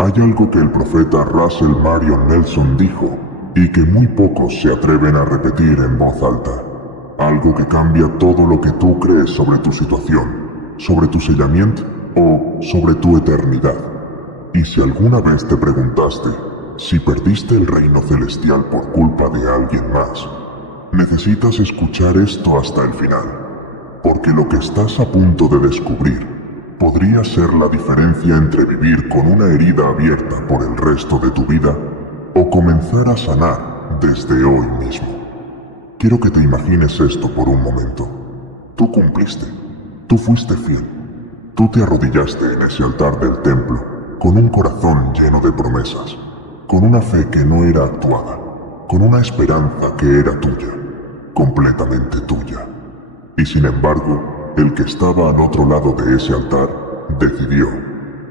Hay algo que el profeta Russell Marion Nelson dijo y que muy pocos se atreven a repetir en voz alta. Algo que cambia todo lo que tú crees sobre tu situación, sobre tu sellamiento o sobre tu eternidad. Y si alguna vez te preguntaste si perdiste el reino celestial por culpa de alguien más, necesitas escuchar esto hasta el final, porque lo que estás a punto de descubrir podría ser la diferencia entre vivir con una herida abierta por el resto de tu vida o comenzar a sanar desde hoy mismo. Quiero que te imagines esto por un momento. Tú cumpliste, tú fuiste fiel, tú te arrodillaste en ese altar del templo con un corazón lleno de promesas, con una fe que no era actuada, con una esperanza que era tuya, completamente tuya. Y sin embargo, el que estaba al otro lado de ese altar decidió,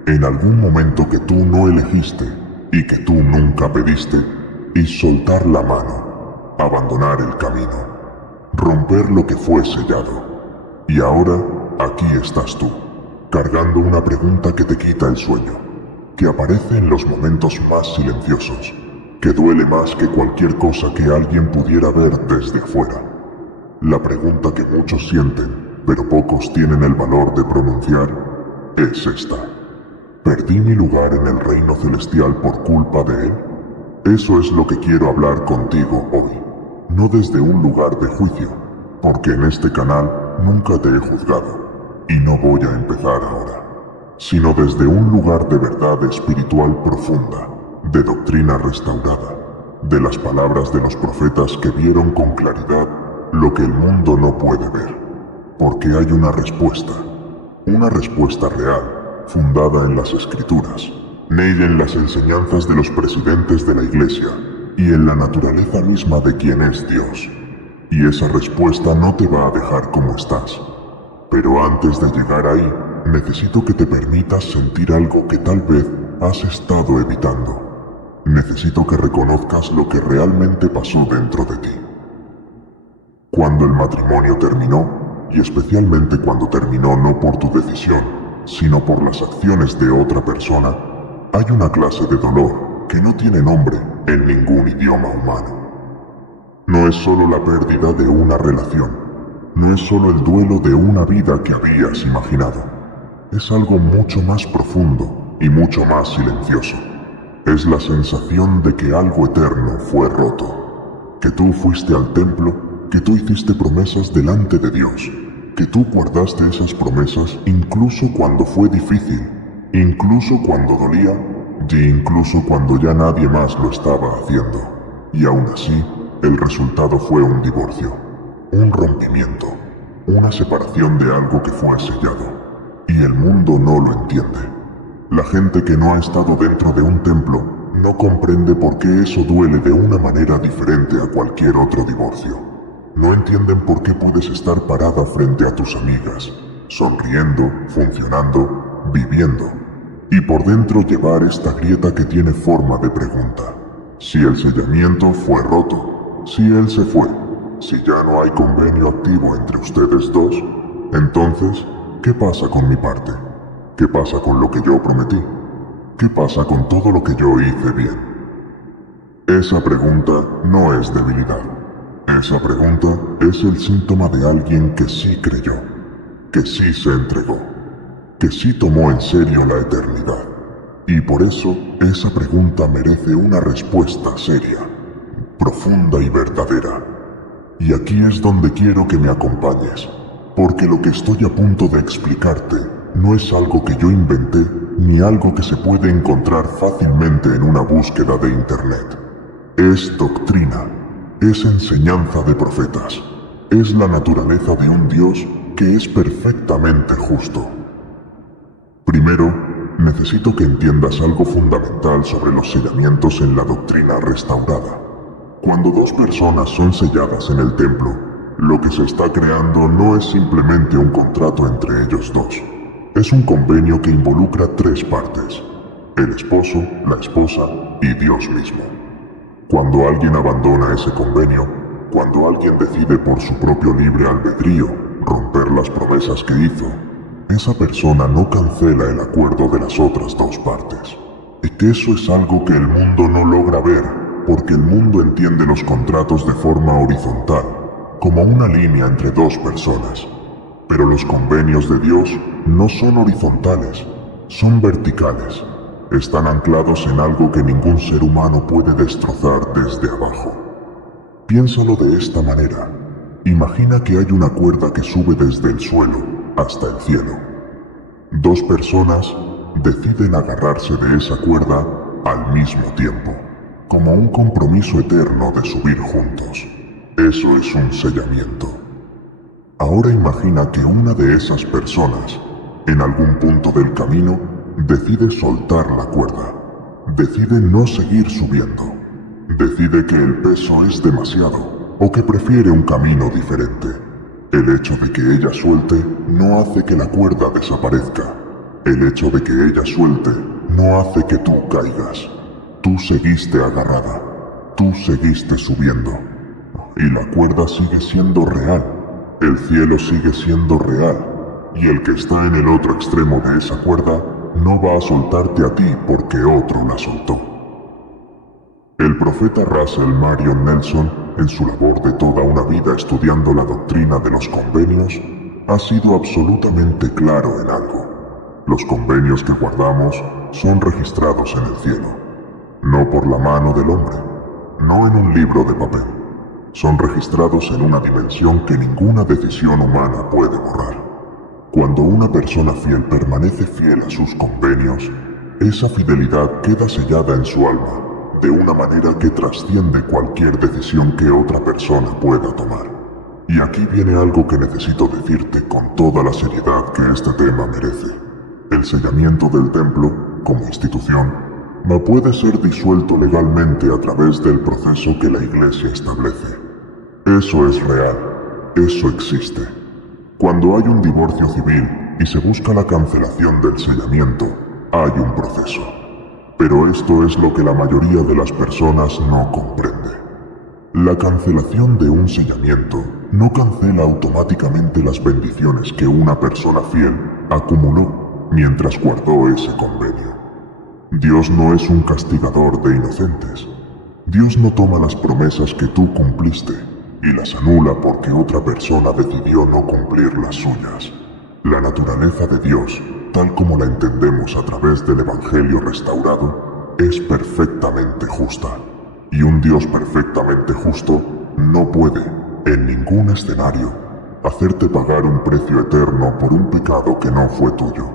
en algún momento que tú no elegiste y que tú nunca pediste, y soltar la mano, abandonar el camino, romper lo que fue sellado. Y ahora, aquí estás tú, cargando una pregunta que te quita el sueño, que aparece en los momentos más silenciosos, que duele más que cualquier cosa que alguien pudiera ver desde afuera. La pregunta que muchos sienten, pero pocos tienen el valor de pronunciar, es esta. ¿Perdí mi lugar en el reino celestial por culpa de él? Eso es lo que quiero hablar contigo hoy. No desde un lugar de juicio, porque en este canal nunca te he juzgado, y no voy a empezar ahora, sino desde un lugar de verdad espiritual profunda, de doctrina restaurada, de las palabras de los profetas que vieron con claridad lo que el mundo no puede ver, porque hay una respuesta real, fundada en las Escrituras, en las enseñanzas de los presidentes de la Iglesia y en la naturaleza misma de quien es Dios. Y esa respuesta no te va a dejar como estás. Pero antes de llegar ahí, necesito que te permitas sentir algo que tal vez has estado evitando. Necesito que reconozcas lo que realmente pasó dentro de ti. Cuando el matrimonio terminó, y especialmente cuando terminó no por tu decisión, sino por las acciones de otra persona, hay una clase de dolor que no tiene nombre en ningún idioma humano. No es solo la pérdida de una relación, no es solo el duelo de una vida que habías imaginado. Es algo mucho más profundo y mucho más silencioso. Es la sensación de que algo eterno fue roto, que tú fuiste al templo, que tú hiciste promesas delante de Dios, que tú guardaste esas promesas incluso cuando fue difícil, incluso cuando dolía, y incluso cuando ya nadie más lo estaba haciendo. Y aún así, el resultado fue un divorcio, un rompimiento, una separación de algo que fue sellado. Y el mundo no lo entiende. La gente que no ha estado dentro de un templo no comprende por qué eso duele de una manera diferente a cualquier otro divorcio. No entienden por qué puedes estar parada frente a tus amigas, sonriendo, funcionando, viviendo, y por dentro llevar esta grieta que tiene forma de pregunta. Si el sellamiento fue roto, si él se fue, si ya no hay convenio activo entre ustedes dos, entonces, ¿qué pasa con mi parte? ¿Qué pasa con lo que yo prometí? ¿Qué pasa con todo lo que yo hice bien? Esa pregunta no es debilidad. Esa pregunta es el síntoma de alguien que sí creyó, que sí se entregó, que sí tomó en serio la eternidad. Y por eso esa pregunta merece una respuesta seria, profunda y verdadera. Y aquí es donde quiero que me acompañes, porque lo que estoy a punto de explicarte no es algo que yo inventé ni algo que se puede encontrar fácilmente en una búsqueda de internet. Es doctrina. Es enseñanza de profetas. Es la naturaleza de un Dios que es perfectamente justo. Primero, necesito que entiendas algo fundamental sobre los sellamientos en la doctrina restaurada. Cuando dos personas son selladas en el templo, lo que se está creando no es simplemente un contrato entre ellos dos. Es un convenio que involucra tres partes: el esposo, la esposa y Dios mismo. Cuando alguien abandona ese convenio, cuando alguien decide por su propio libre albedrío romper las promesas que hizo, esa persona no cancela el acuerdo de las otras dos partes. y que eso es algo que el mundo no logra ver, porque el mundo entiende los contratos de forma horizontal, como una línea entre dos personas. Pero los convenios de Dios no son horizontales, son verticales. Están anclados en algo que ningún ser humano puede destrozar desde abajo. Piénsalo de esta manera. Imagina que hay una cuerda que sube desde el suelo hasta el cielo. Dos personas deciden agarrarse de esa cuerda al mismo tiempo, como un compromiso eterno de subir juntos. Eso es un sellamiento. Ahora imagina que una de esas personas, en algún punto del camino, decide soltar la cuerda. Decide no seguir subiendo. Decide que el peso es demasiado o que prefiere un camino diferente. El hecho de que ella suelte no hace que la cuerda desaparezca. El hecho de que ella suelte no hace que tú caigas. Tú seguiste agarrada. Tú seguiste subiendo. Y la cuerda sigue siendo real. El cielo sigue siendo real. Y el que está en el otro extremo de esa cuerda no va a soltarte a ti porque otro la soltó. El profeta Russell Marion Nelson, en su labor de toda una vida estudiando la doctrina de los convenios, ha sido absolutamente claro en algo. Los convenios que guardamos son registrados en el cielo, no por la mano del hombre, no en un libro de papel. Son registrados en una dimensión que ninguna decisión humana puede borrar. Cuando una persona fiel permanece fiel a sus convenios, esa fidelidad queda sellada en su alma, de una manera que trasciende cualquier decisión que otra persona pueda tomar. Y aquí viene algo que necesito decirte con toda la seriedad que este tema merece. El sellamiento del templo, como institución, no puede ser disuelto legalmente a través del proceso que la Iglesia establece. Eso es real, eso existe. Cuando hay un divorcio civil y se busca la cancelación del sellamiento, hay un proceso. Pero esto es lo que la mayoría de las personas no comprende. La cancelación de un sellamiento no cancela automáticamente las bendiciones que una persona fiel acumuló mientras guardó ese convenio. Dios no es un castigador de inocentes. Dios no toma las promesas que tú cumpliste y las anula porque otra persona decidió no cumplir las suyas. La naturaleza de Dios, tal como la entendemos a través del Evangelio restaurado, es perfectamente justa. Y un Dios perfectamente justo no puede, en ningún escenario, hacerte pagar un precio eterno por un pecado que no fue tuyo.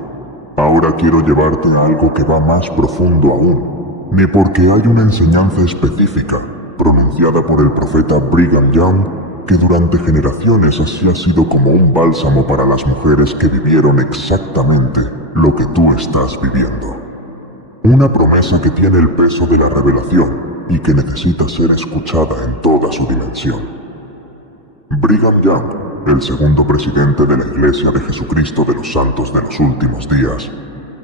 Ahora quiero llevarte a algo que va más profundo aún, ni porque hay una enseñanza específica, pronunciada por el profeta Brigham Young, que durante generaciones así ha sido como un bálsamo para las mujeres que vivieron exactamente lo que tú estás viviendo. Una promesa que tiene el peso de la revelación y que necesita ser escuchada en toda su dimensión. Brigham Young, el segundo presidente de la Iglesia de Jesucristo de los Santos de los Últimos Días,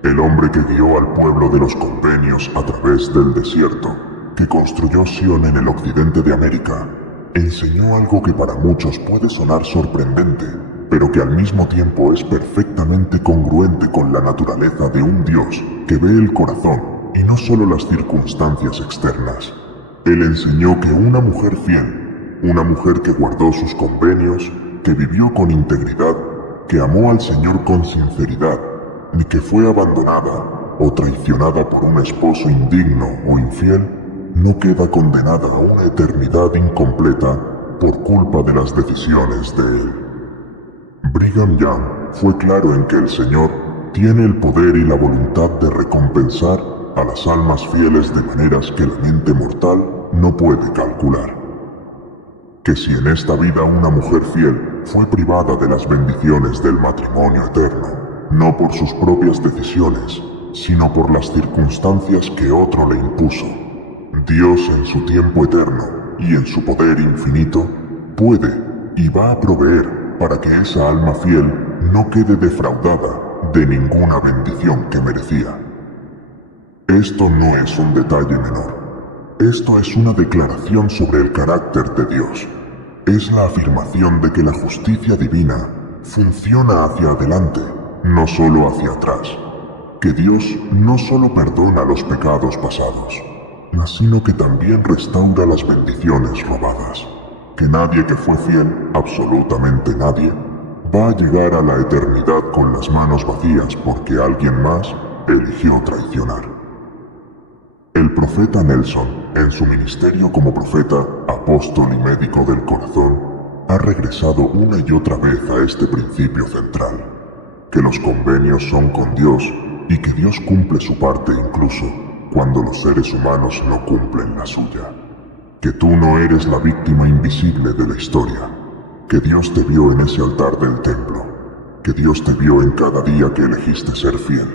el hombre que guió al pueblo de los convenios a través del desierto, que construyó Sion en el occidente de América, enseñó algo que para muchos puede sonar sorprendente, pero que al mismo tiempo es perfectamente congruente con la naturaleza de un Dios que ve el corazón y no solo las circunstancias externas. Él enseñó que una mujer fiel, una mujer que guardó sus convenios, que vivió con integridad, que amó al Señor con sinceridad, ni que fue abandonada o traicionada por un esposo indigno o infiel, no queda condenada a una eternidad incompleta por culpa de las decisiones de él. Brigham Young fue claro en que el Señor tiene el poder y la voluntad de recompensar a las almas fieles de maneras que la mente mortal no puede calcular. Que si en esta vida una mujer fiel fue privada de las bendiciones del matrimonio eterno, no por sus propias decisiones, sino por las circunstancias que otro le impuso, Dios en su tiempo eterno y en su poder infinito puede y va a proveer para que esa alma fiel no quede defraudada de ninguna bendición que merecía. Esto no es un detalle menor. Esto es una declaración sobre el carácter de Dios. Es la afirmación de que la justicia divina funciona hacia adelante, no solo hacia atrás. que Dios no solo perdona los pecados pasados, sino que también restaura las bendiciones robadas, que nadie que fue fiel, absolutamente nadie, va a llegar a la eternidad con las manos vacías porque alguien más eligió traicionar. El profeta Nelson, en su ministerio como profeta, apóstol y médico del corazón, ha regresado una y otra vez a este principio central, que los convenios son con Dios y que Dios cumple su parte incluso cuando los seres humanos no cumplen la suya. Que tú no eres la víctima invisible de la historia, que Dios te vio en ese altar del templo, que Dios te vio en cada día que elegiste ser fiel,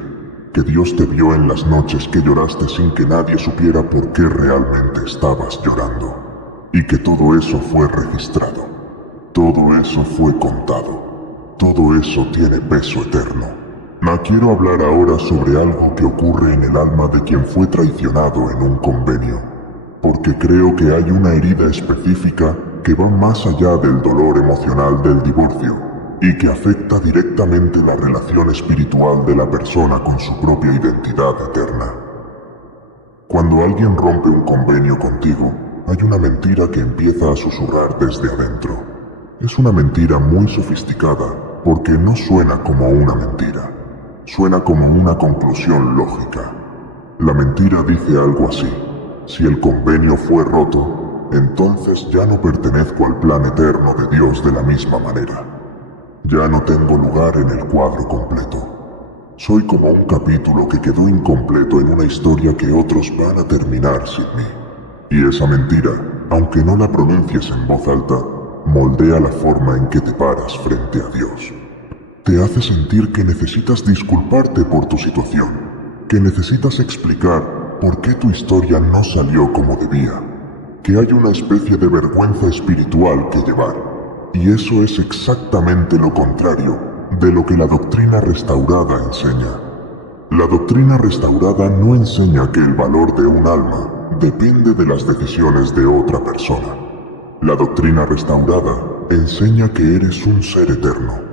que Dios te vio en las noches que lloraste sin que nadie supiera por qué realmente estabas llorando, y que todo eso fue registrado, todo eso fue contado, todo eso tiene peso eterno. Quiero hablar ahora sobre algo que ocurre en el alma de quien fue traicionado en un convenio, porque creo que hay una herida específica que va más allá del dolor emocional del divorcio y que afecta directamente la relación espiritual de la persona con su propia identidad eterna. Cuando alguien rompe un convenio contigo, hay una mentira que empieza a susurrar desde adentro. Es una mentira muy sofisticada porque no suena como una mentira. Suena como una conclusión lógica. La mentira dice algo así: si el convenio fue roto, entonces ya no pertenezco al plan eterno de Dios de la misma manera. Ya no tengo lugar en el cuadro completo. Soy como un capítulo que quedó incompleto en una historia que otros van a terminar sin mí. Y esa mentira, aunque no la pronuncies en voz alta, moldea la forma en que te paras frente a Dios. Te hace sentir que necesitas disculparte por tu situación, que necesitas explicar por qué tu historia no salió como debía, que hay una especie de vergüenza espiritual que llevar, y eso es exactamente lo contrario de lo que la doctrina restaurada enseña. La doctrina restaurada no enseña que el valor de un alma depende de las decisiones de otra persona. La doctrina restaurada enseña que eres un ser eterno,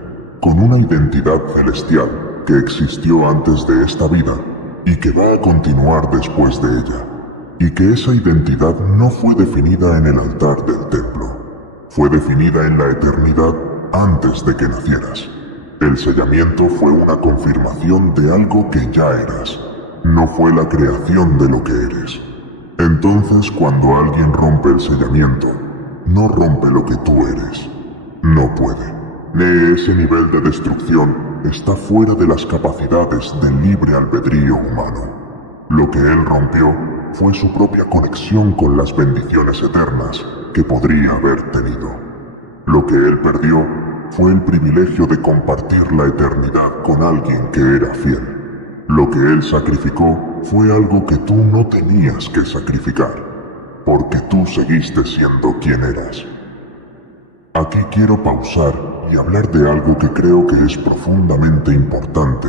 con una identidad celestial que existió antes de esta vida y que va a continuar después de ella, y que esa identidad no fue definida en el altar del templo, fue definida en la eternidad antes de que nacieras. El sellamiento fue una confirmación de algo que ya eras, no fue la creación de lo que eres. Entonces, cuando alguien rompe el sellamiento, no rompe lo que tú eres, no puede. Ese nivel de destrucción está fuera de las capacidades del libre albedrío humano. Lo que él rompió fue su propia conexión con las bendiciones eternas que podría haber tenido. Lo que él perdió fue el privilegio de compartir la eternidad con alguien que era fiel. Lo que él sacrificó fue algo que tú no tenías que sacrificar, porque tú seguiste siendo quien eras. Aquí quiero pausar y hablar de algo que creo que es profundamente importante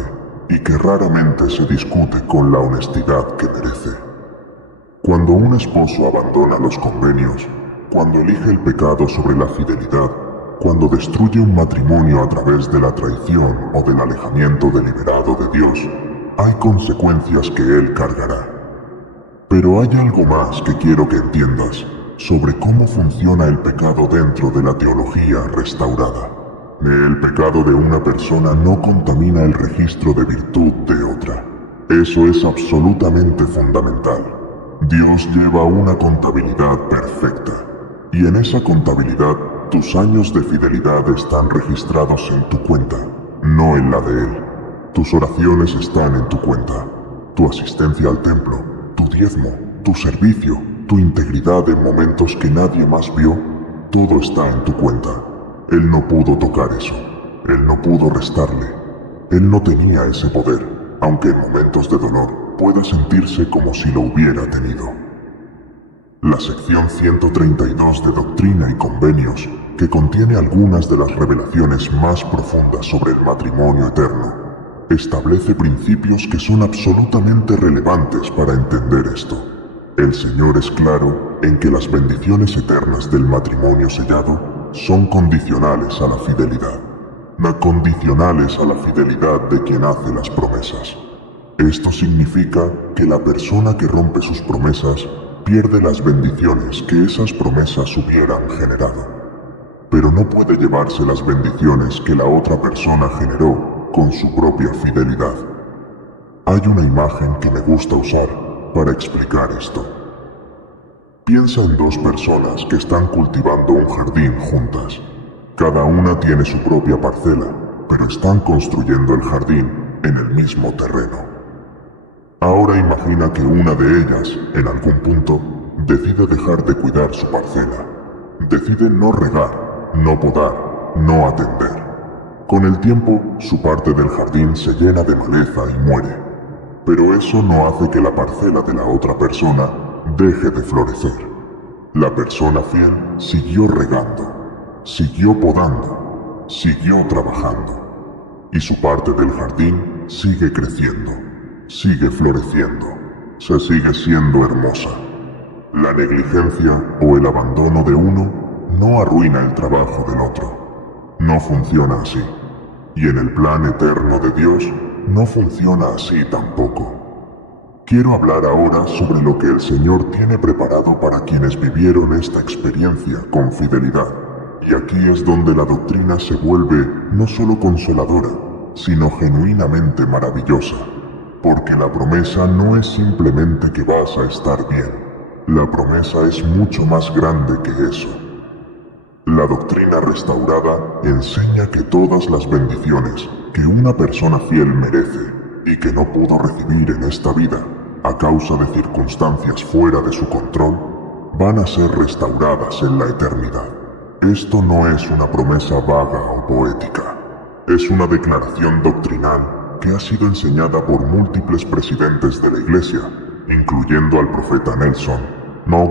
y que raramente se discute con la honestidad que merece. Cuando un esposo abandona los convenios, cuando elige el pecado sobre la fidelidad, cuando destruye un matrimonio a través de la traición o del alejamiento deliberado de Dios, hay consecuencias que él cargará. Pero hay algo más que quiero que entiendas sobre cómo funciona el pecado dentro de la teología restaurada. El pecado de una persona no contamina el registro de virtud de otra. Eso es absolutamente fundamental. Dios lleva una contabilidad perfecta, y en esa contabilidad tus años de fidelidad están registrados en tu cuenta, no en la de Él. Tus oraciones están en tu cuenta, tu asistencia al templo, tu diezmo, tu servicio, tu integridad en momentos que nadie más vio, todo está en tu cuenta. Él no pudo tocar eso, Él no pudo restarle, Él no tenía ese poder, aunque en momentos de dolor pueda sentirse como si lo hubiera tenido. La sección 132 de Doctrina y Convenios, que contiene algunas de las revelaciones más profundas sobre el matrimonio eterno, establece principios que son absolutamente relevantes para entender esto. El Señor es claro en que las bendiciones eternas del matrimonio sellado son condicionales a la fidelidad. Condicionales a la fidelidad de quien hace las promesas. Esto significa que la persona que rompe sus promesas pierde las bendiciones que esas promesas hubieran generado, pero no puede llevarse las bendiciones que la otra persona generó con su propia fidelidad. Hay una imagen que me gusta usar para explicar esto. Piensa en dos personas que están cultivando un jardín juntas. Cada una tiene su propia parcela, pero están construyendo el jardín en el mismo terreno. Ahora imagina que una de ellas, en algún punto, decide dejar de cuidar su parcela. Decide no regar, no podar, no atender. Con el tiempo, su parte del jardín se llena de maleza y muere. Pero eso no hace que la parcela de la otra persona deje de florecer. La persona fiel siguió regando, siguió podando, siguió trabajando. Y su parte del jardín sigue creciendo, sigue floreciendo, se sigue siendo hermosa. La negligencia o el abandono de uno no arruina el trabajo del otro. No funciona así. Y en el plan eterno de Dios, no funciona así tampoco. Quiero hablar ahora sobre lo que el Señor tiene preparado para quienes vivieron esta experiencia con fidelidad. Y aquí es donde la doctrina se vuelve no solo consoladora, sino genuinamente maravillosa. Porque la promesa no es simplemente que vas a estar bien. La promesa es mucho más grande que eso. La doctrina restaurada enseña que todas las bendiciones que una persona fiel merece y que no pudo recibir en esta vida a causa de circunstancias fuera de su control, van a ser restauradas en la eternidad. Esto no es una promesa vaga o poética, es una declaración doctrinal que ha sido enseñada por múltiples presidentes de la Iglesia, incluyendo al profeta Nelson,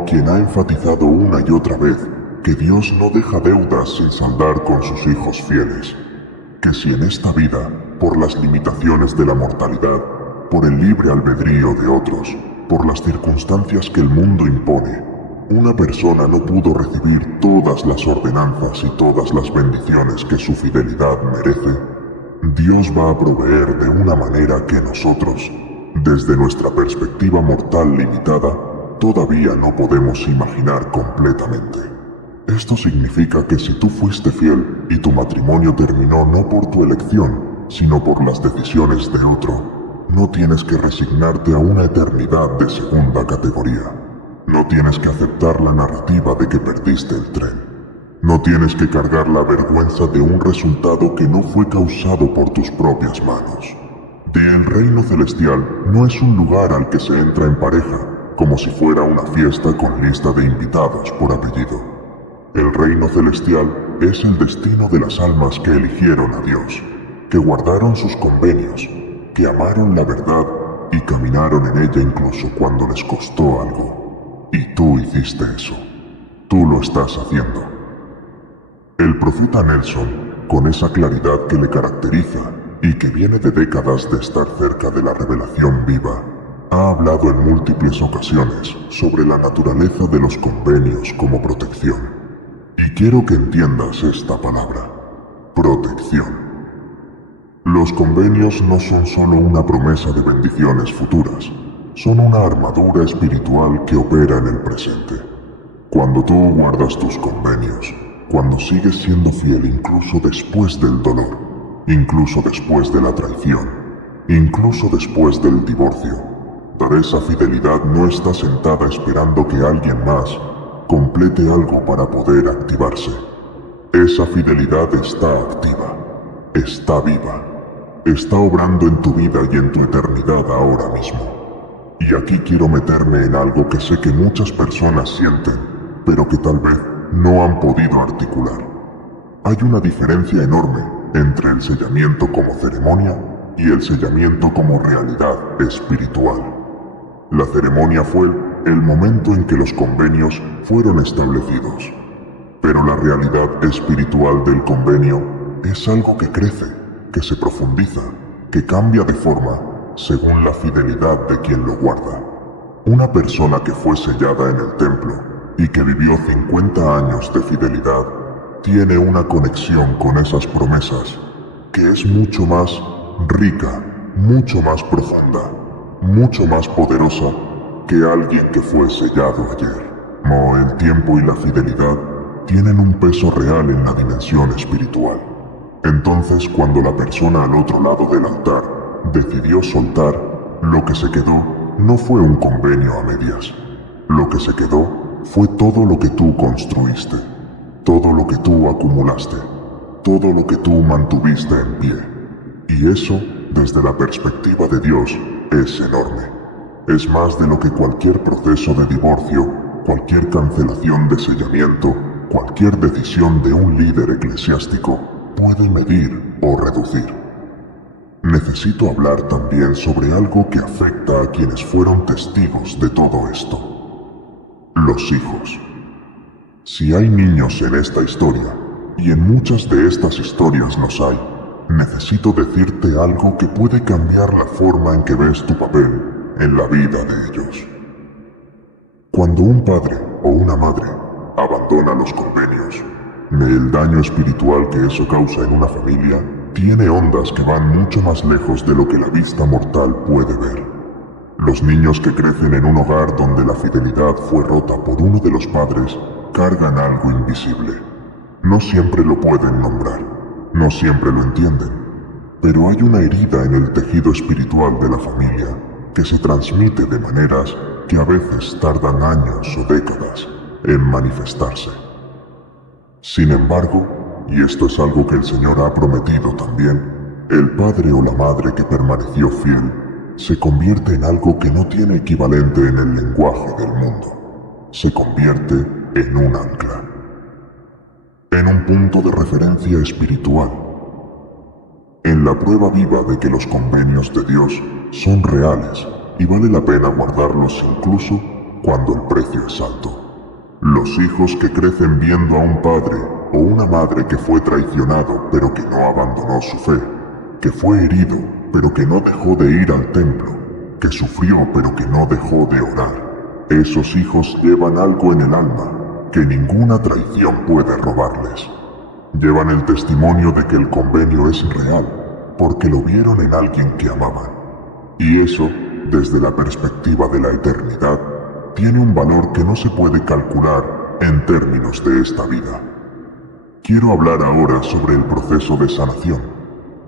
quien ha enfatizado una y otra vez que Dios no deja deudas sin saldar con sus hijos fieles, que si en esta vida, por las limitaciones de la mortalidad, por el libre albedrío de otros, por las circunstancias que el mundo impone, una persona no pudo recibir todas las ordenanzas y todas las bendiciones que su fidelidad merece, Dios va a proveer de una manera que nosotros, desde nuestra perspectiva mortal limitada, todavía no podemos imaginar completamente. Esto significa que si tú fuiste fiel y tu matrimonio terminó no por tu elección, sino por las decisiones de otro, no tienes que resignarte a una eternidad de segunda categoría. No tienes que aceptar la narrativa de que perdiste el tren. No tienes que cargar la vergüenza de un resultado que no fue causado por tus propias manos. El reino celestial no es un lugar al que se entra en pareja, como si fuera una fiesta con lista de invitados por apellido. El reino celestial es el destino de las almas que eligieron a Dios, que guardaron sus convenios, que amaron la verdad y caminaron en ella incluso cuando les costó algo. Y tú hiciste eso. Tú lo estás haciendo. El profeta Nelson, con esa claridad que le caracteriza y que viene de décadas de estar cerca de la revelación viva, ha hablado en múltiples ocasiones sobre la naturaleza de los convenios como protección. Y quiero que entiendas esta palabra: protección. Los convenios no son solo una promesa de bendiciones futuras, son una armadura espiritual que opera en el presente. Cuando tú guardas tus convenios, cuando sigues siendo fiel incluso después del dolor, incluso después de la traición, incluso después del divorcio, pero esa fidelidad no está sentada esperando que alguien más complete algo para poder activarse. Esa fidelidad está activa, está viva, está obrando en tu vida y en tu eternidad ahora mismo. Y aquí quiero meterme en algo que sé que muchas personas sienten, pero que tal vez no han podido articular. Hay una diferencia enorme entre el sellamiento como ceremonia y el sellamiento como realidad espiritual. La ceremonia fue el momento en que los convenios fueron establecidos, pero la realidad espiritual del convenio es algo que crece, que se profundiza, que cambia de forma según la fidelidad de quien lo guarda. Una persona que fue sellada en el templo y que vivió 50 años de fidelidad tiene una conexión con esas promesas que es mucho más rica mucho más profunda, mucho más poderosa que alguien que fue sellado ayer. El tiempo y la fidelidad tienen un peso real en la dimensión espiritual. Entonces, cuando la persona al otro lado del altar decidió soltar, lo que se quedó no fue un convenio a medias. Lo que se quedó fue todo lo que tú construiste, todo lo que tú acumulaste, todo lo que tú mantuviste en pie. Y eso, desde la perspectiva de Dios, es enorme. Es más de lo que cualquier proceso de divorcio, cualquier cancelación de sellamiento, cualquier decisión de un líder eclesiástico puede medir o reducir. Necesito hablar también sobre algo que afecta a quienes fueron testigos de todo esto. Los hijos. Si hay niños en esta historia, y en muchas de estas historias los hay, necesito decirte algo que puede cambiar la forma en que ves tu papel en la vida de ellos. Cuando un padre o una madre abandona los convenios, el daño espiritual que eso causa en una familia tiene ondas que van mucho más lejos de lo que la vista mortal puede ver. Los niños que crecen en un hogar donde la fidelidad fue rota por uno de los padres cargan algo invisible. No siempre lo pueden nombrar, no siempre lo entienden, pero hay una herida en el tejido espiritual de la familia que se transmite de maneras que a veces tardan años o décadas en manifestarse. Sin embargo, y esto es algo que el Señor ha prometido también, el padre o la madre que permaneció fiel se convierte en algo que no tiene equivalente en el lenguaje del mundo. Se convierte en un ancla, en un punto de referencia espiritual, en la prueba viva de que los convenios de Dios son reales y vale la pena guardarlos incluso cuando el precio es alto. Los hijos que crecen viendo a un padre o una madre que fue traicionado pero que no abandonó su fe, que fue herido pero que no dejó de ir al templo, que sufrió pero que no dejó de orar. Esos hijos llevan algo en el alma que ninguna traición puede robarles. Llevan el testimonio de que el convenio es real, porque lo vieron en alguien que amaban. Y eso, desde la perspectiva de la eternidad, tiene un valor que no se puede calcular en términos de esta vida. Quiero hablar ahora sobre el proceso de sanación,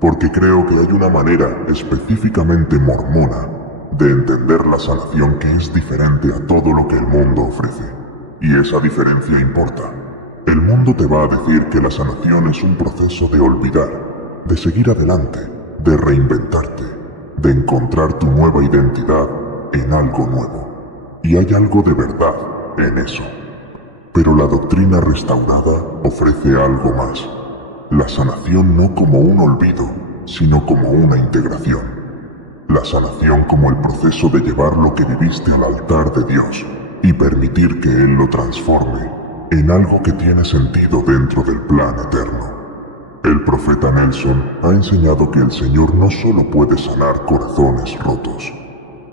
porque creo que hay una manera específicamente mormona de entender la sanación que es diferente a todo lo que el mundo ofrece. Y esa diferencia importa. El mundo te va a decir que la sanación es un proceso de olvidar, de seguir adelante, de reinventarte, de encontrar tu nueva identidad en algo nuevo. Y hay algo de verdad en eso. Pero la doctrina restaurada ofrece algo más. La sanación no como un olvido, sino como una integración. La sanación como el proceso de llevar lo que viviste al altar de Dios y permitir que Él lo transforme en algo que tiene sentido dentro del plan eterno. El profeta Nelson ha enseñado que el Señor no solo puede sanar corazones rotos,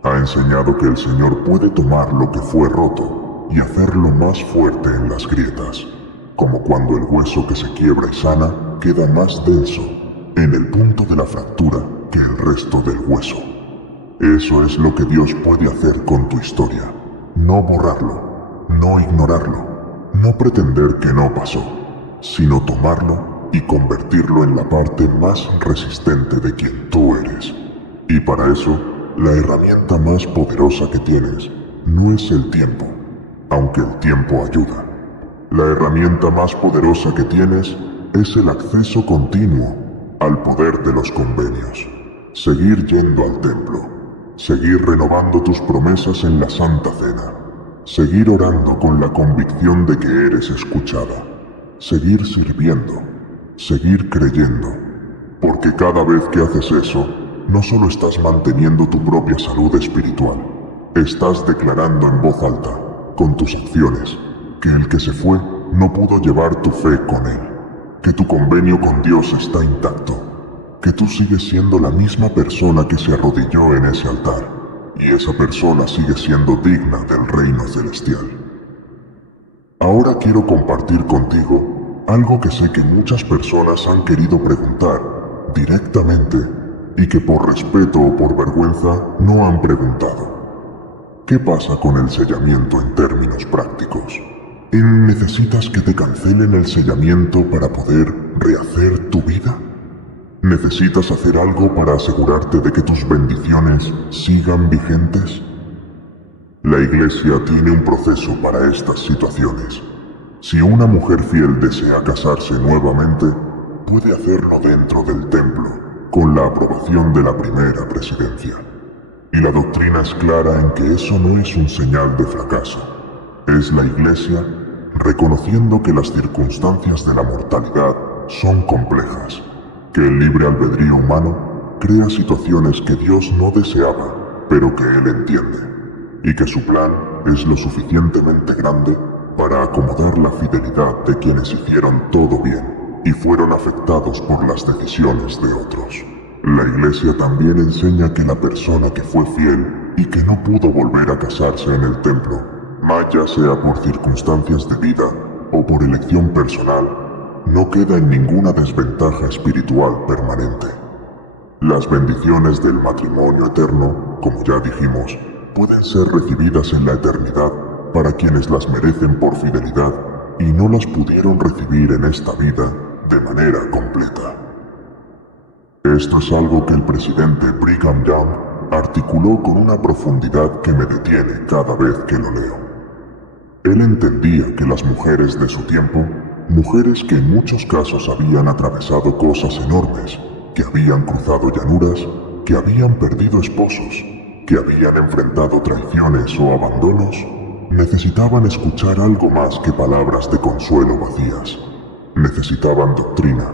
ha enseñado que el Señor puede tomar lo que fue roto y hacerlo más fuerte en las grietas, como cuando el hueso que se quiebra y sana queda más denso en el punto de la fractura que el resto del hueso. Eso es lo que Dios puede hacer con tu historia. No borrarlo, no ignorarlo, no pretender que no pasó, sino tomarlo y convertirlo en la parte más resistente de quien tú eres. Y para eso, la herramienta más poderosa que tienes no es el tiempo, aunque el tiempo ayuda. La herramienta más poderosa que tienes es el acceso continuo al poder de los convenios. Seguir yendo al templo, seguir renovando tus promesas en la Santa Cena, seguir orando con la convicción de que eres escuchada, seguir sirviendo, seguir creyendo, porque cada vez que haces eso, no solo estás manteniendo tu propia salud espiritual, estás declarando en voz alta, con tus acciones, que el que se fue no pudo llevar tu fe con él, que tu convenio con Dios está intacto, que tú sigues siendo la misma persona que se arrodilló en ese altar, y esa persona sigue siendo digna del reino celestial. Ahora quiero compartir contigo algo que sé que muchas personas han querido preguntar directamente y que por respeto o por vergüenza no han preguntado. ¿Qué pasa con el sellamiento en términos prácticos? ¿Necesitas que te cancelen el sellamiento para poder rehacer tu vida? ¿Necesitas hacer algo para asegurarte de que tus bendiciones sigan vigentes? La Iglesia tiene un proceso para estas situaciones. Si una mujer fiel desea casarse nuevamente, puede hacerlo dentro del templo, con la aprobación de la primera presidencia. Y la doctrina es clara en que eso no es un señal de fracaso. Es la Iglesia reconociendo que las circunstancias de la mortalidad son complejas, que el libre albedrío humano crea situaciones que Dios no deseaba, pero que Él entiende, y que su plan es lo suficientemente grande para acomodar la fidelidad de quienes hicieron todo bien y fueron afectados por las decisiones de otros. La Iglesia también enseña que la persona que fue fiel y que no pudo volver a casarse en el templo, ya sea por circunstancias de vida o por elección personal, no queda en ninguna desventaja espiritual permanente. Las bendiciones del matrimonio eterno, como ya dijimos, pueden ser recibidas en la eternidad para quienes las merecen por fidelidad y no las pudieron recibir en esta vida de manera completa. Esto es algo que el presidente Brigham Young articuló con una profundidad que me detiene cada vez que lo leo. Él entendía que las mujeres de su tiempo, mujeres que en muchos casos habían atravesado cosas enormes, que habían cruzado llanuras, que habían perdido esposos, que habían enfrentado traiciones o abandonos, necesitaban escuchar algo más que palabras de consuelo vacías. Necesitaban doctrina.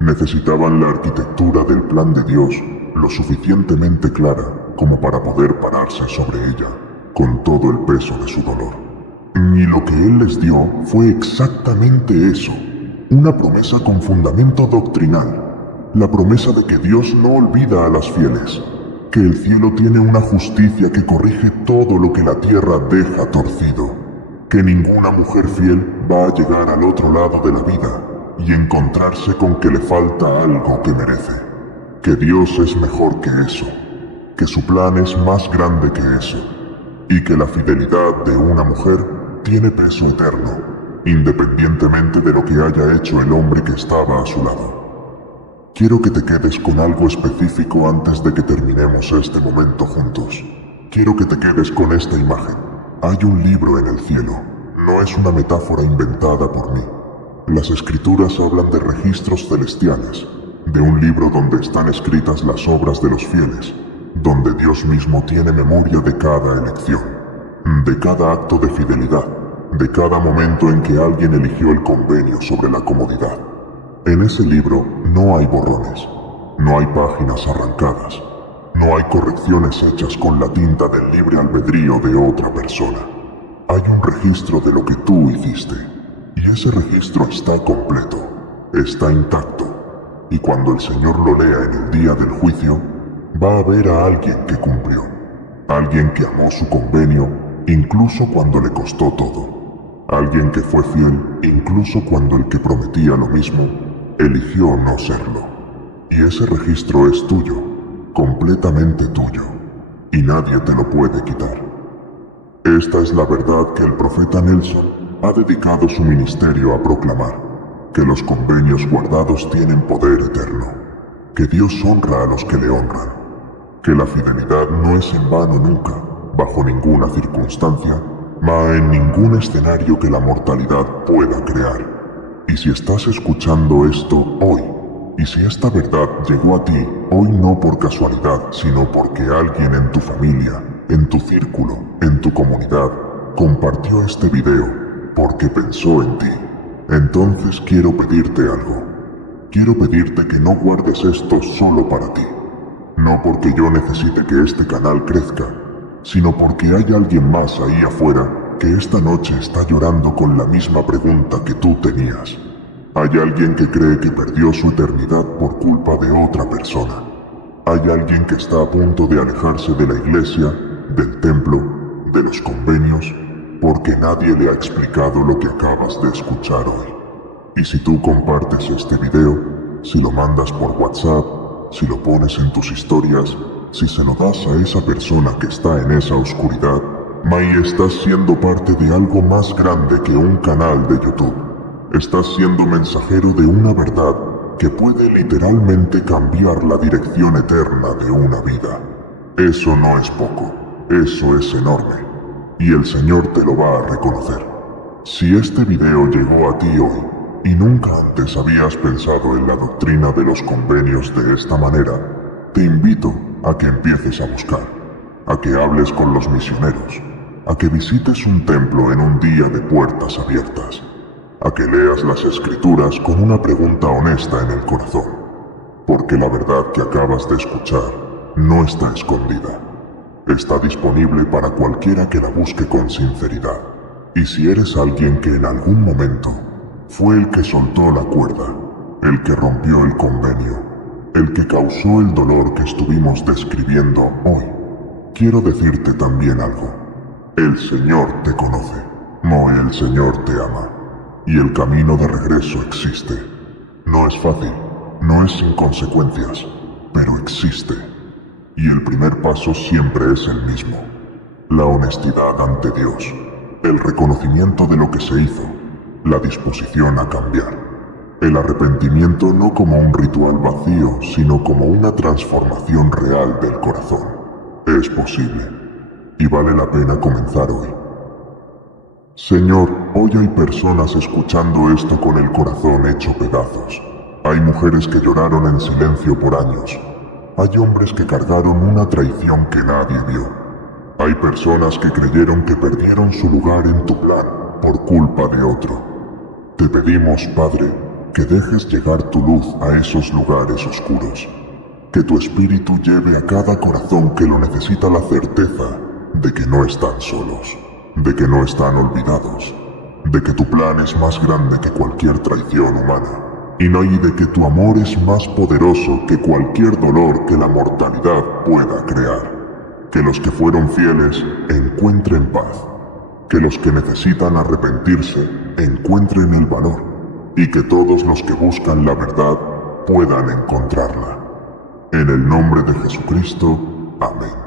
Necesitaban la arquitectura del plan de Dios lo suficientemente clara como para poder pararse sobre ella, con todo el peso de su dolor. Y lo que Él les dio fue exactamente eso, una promesa con fundamento doctrinal, la promesa de que Dios no olvida a las fieles, que el cielo tiene una justicia que corrige todo lo que la tierra deja torcido, que ninguna mujer fiel va a llegar al otro lado de la vida y encontrarse con que le falta algo que merece, que Dios es mejor que eso, que su plan es más grande que eso, y que la fidelidad de una mujer tiene peso eterno, independientemente de lo que haya hecho el hombre que estaba a su lado. Quiero que te quedes con algo específico antes de que terminemos este momento juntos. Quiero que te quedes con esta imagen. Hay un libro en el cielo. No es una metáfora inventada por mí. Las escrituras hablan de registros celestiales, de un libro donde están escritas las obras de los fieles, donde Dios mismo tiene memoria de cada elección, de cada acto de fidelidad, de cada momento en que alguien eligió el convenio sobre la comodidad. En ese libro no hay borrones, no hay páginas arrancadas, no hay correcciones hechas con la tinta del libre albedrío de otra persona. Hay un registro de lo que tú hiciste, y ese registro está completo, está intacto, y cuando el Señor lo lea en el día del juicio, va a ver a alguien que cumplió, alguien que amó su convenio incluso cuando le costó todo, alguien que fue fiel incluso cuando el que prometía lo mismo eligió no serlo. Y ese registro es tuyo, completamente tuyo, y nadie te lo puede quitar. Esta es la verdad que el profeta Nelson ha dedicado su ministerio a proclamar, que los convenios guardados tienen poder eterno, que Dios honra a los que le honran, que la fidelidad no es en vano nunca, bajo ninguna circunstancia, en ningún escenario que la mortalidad pueda crear. Y si estás escuchando esto hoy, y si esta verdad llegó a ti hoy no por casualidad, sino porque alguien en tu familia, en tu círculo, en tu comunidad, compartió este video porque pensó en ti, entonces quiero pedirte algo. Quiero pedirte que no guardes esto solo para ti. No porque yo necesite que este canal crezca, sino porque hay alguien más ahí afuera que esta noche está llorando con la misma pregunta que tú tenías. Hay alguien que cree que perdió su eternidad por culpa de otra persona. Hay alguien que está a punto de alejarse de la iglesia, del templo, de los convenios, porque nadie le ha explicado lo que acabas de escuchar hoy. Y si tú compartes este video, si lo mandas por WhatsApp, si lo pones en tus historias, si se lo das a esa persona que está en esa oscuridad, Mai, estás siendo parte de algo más grande que un canal de YouTube. Estás siendo mensajero de una verdad que puede literalmente cambiar la dirección eterna de una vida. Eso no es poco, eso es enorme. Y el Señor te lo va a reconocer. Si este video llegó a ti hoy y nunca antes habías pensado en la doctrina de los convenios de esta manera, te invito a que empieces a buscar, a que hables con los misioneros, a que visites un templo en un día de puertas abiertas, a que leas las escrituras con una pregunta honesta en el corazón, porque la verdad que acabas de escuchar no está escondida. Está disponible para cualquiera que la busque con sinceridad. Y si eres alguien que en algún momento fue el que soltó la cuerda, el que rompió el convenio, el que causó el dolor que estuvimos describiendo hoy, quiero decirte también algo. El Señor te conoce, el Señor te ama, y el camino de regreso existe. No es fácil, no es sin consecuencias, pero existe. Y el primer paso siempre es el mismo: la honestidad ante Dios, el reconocimiento de lo que se hizo, la disposición a cambiar, el arrepentimiento no como un ritual vacío, sino como una transformación real del corazón. Es posible, y vale la pena comenzar hoy. Señor, hoy hay personas escuchando esto con el corazón hecho pedazos. Hay mujeres que lloraron en silencio por años. Hay hombres que cargaron una traición que nadie vio. Hay personas que creyeron que perdieron su lugar en tu plan por culpa de otro. Te pedimos, Padre, que dejes llegar tu luz a esos lugares oscuros. Que tu espíritu lleve a cada corazón que lo necesita la certeza de que no están solos, de que no están olvidados, de que tu plan es más grande que cualquier traición humana, y de que tu amor es más poderoso que cualquier dolor que la mortalidad pueda crear. Que los que fueron fieles encuentren paz, que los que necesitan arrepentirse encuentren el valor, y que todos los que buscan la verdad puedan encontrarla. En el nombre de Jesucristo, amén.